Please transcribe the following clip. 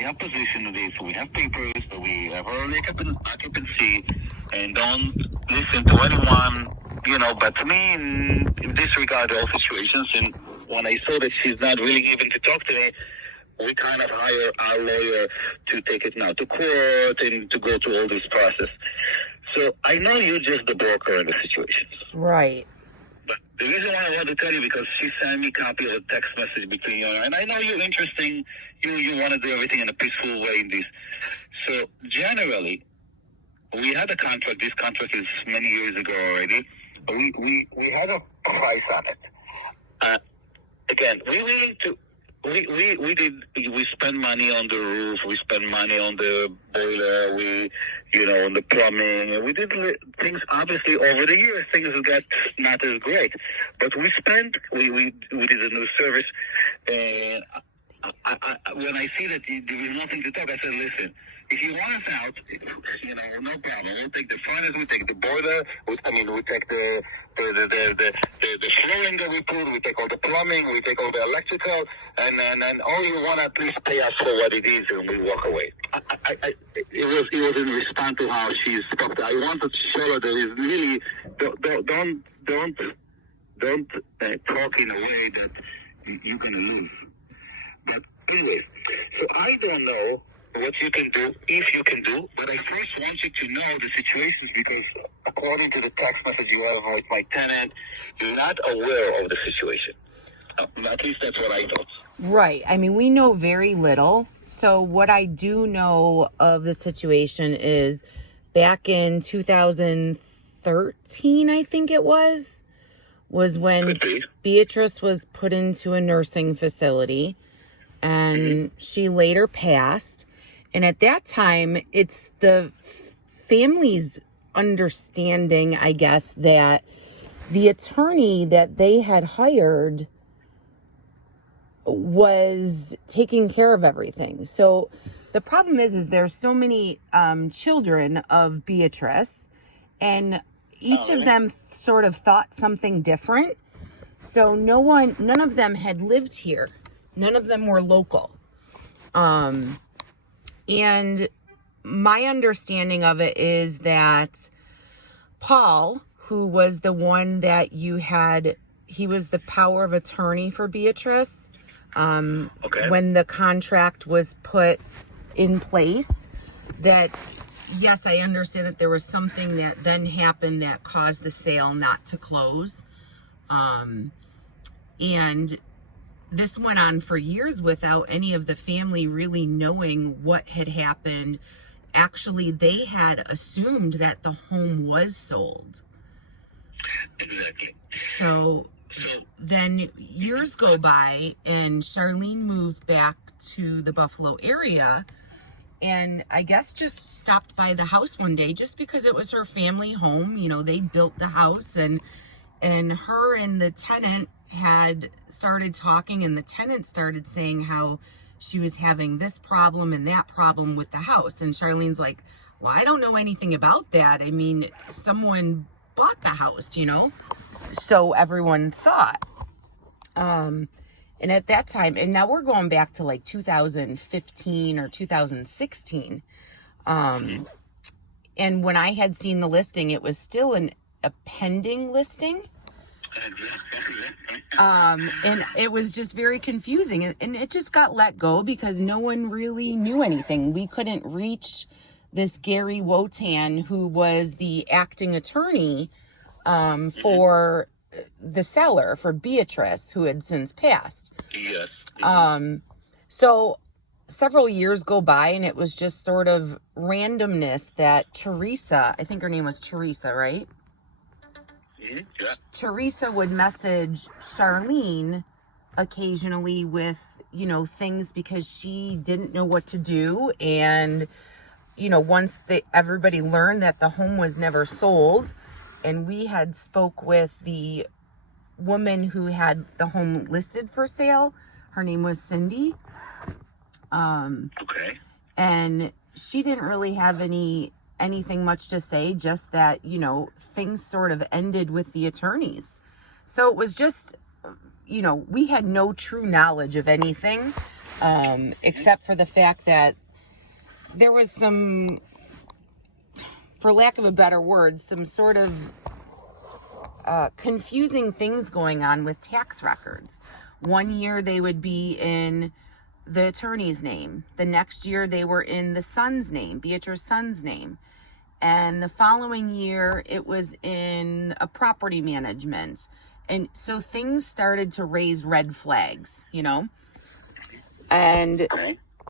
we have position in this, we have papers, we have early occupancy, and don't listen to anyone, but to me, in this regard, all situations, and when I saw that she's not willing even to talk to me, we kind of hire our lawyer to take it now to court and to go through all this process. So I know you're just the broker in the situation. Right. But the reason why I want to tell you, because she sent me a copy of a text message between you and I know you're interesting. You want to do everything in a peaceful way in this. So generally, we had a contract. This contract is many years ago already. We had a price on it. Again, we willing to. We spend money on the roof, we spend money on the boiler, on the plumbing, and we did things, obviously, over the years, things got not as great. But we did a new service, and when I see that there is nothing to talk, I said, listen, if you want us out, no problem. We'll take the furnace, we'll take the boiler, we'll take the flooring that we put, we take all the plumbing, we take all the electrical, and all you want to at least pay us for what it is, and we walk away. It was in response to how she spoke. I wanted to show her that it's really don't talk in a way that you're gonna lose. But anyway, so I don't know what you can do, if you can do, but I first want you to know the situations, because according to the text message you have with my tenant, you're not aware of the situation. At least that's what I thought. Right. I mean, we know very little. So what I do know of the situation is back in 2013, I think it was when Beatrice was put into a nursing facility, and she later passed. And at that time, it's the family's understanding, I guess, that the attorney that they had hired was taking care of everything. So the problem is there's so many children of Beatrice, and each of them sort of thought something different. So none of them had lived here. None of them were local. And my understanding of it is that Paul, who was the one that he was the power of attorney for Beatrice, when the contract was put in place, that, yes, I understand that there was something that then happened that caused the sale not to close. And this went on for years without any of the family really knowing what had happened. Actually, they had assumed that the home was sold. Exactly. So then years go by, and Charlene moved back to the Buffalo area, and I guess just stopped by the house one day just because it was her family home. They built the house, and her and the tenant had started talking, and the tenant started saying how she was having this problem and that problem with the house. And Charlene's like, well, I don't know anything about that. I mean, someone bought the house, so everyone thought. And at that time, and now we're going back to like 2015 or 2016. And when I had seen the listing, it was still a pending listing. And it was just very confusing, and it just got let go because no one really knew anything. We couldn't reach this Gary Wotan, who was the acting attorney for the seller, for Beatrice, who had since passed. Yes. So several years go by, and it was just sort of randomness that Teresa, I think her name was Teresa, right? Yeah. Teresa would message Charlene occasionally with, things because she didn't know what to do. And, once everybody learned that the home was never sold, and we had spoke with the woman who had the home listed for sale, her name was Cindy. Okay. And she didn't really have anything much to say, just that, things sort of ended with the attorneys. So it was just, we had no true knowledge of anything. except for the fact that there was some, for lack of a better word, some sort of confusing things going on with tax records. One year they would be in the attorney's name. The next year they were in the son's name, Beatrice's son's name. And the following year it was in a property management. And so things started to raise red flags, you know? And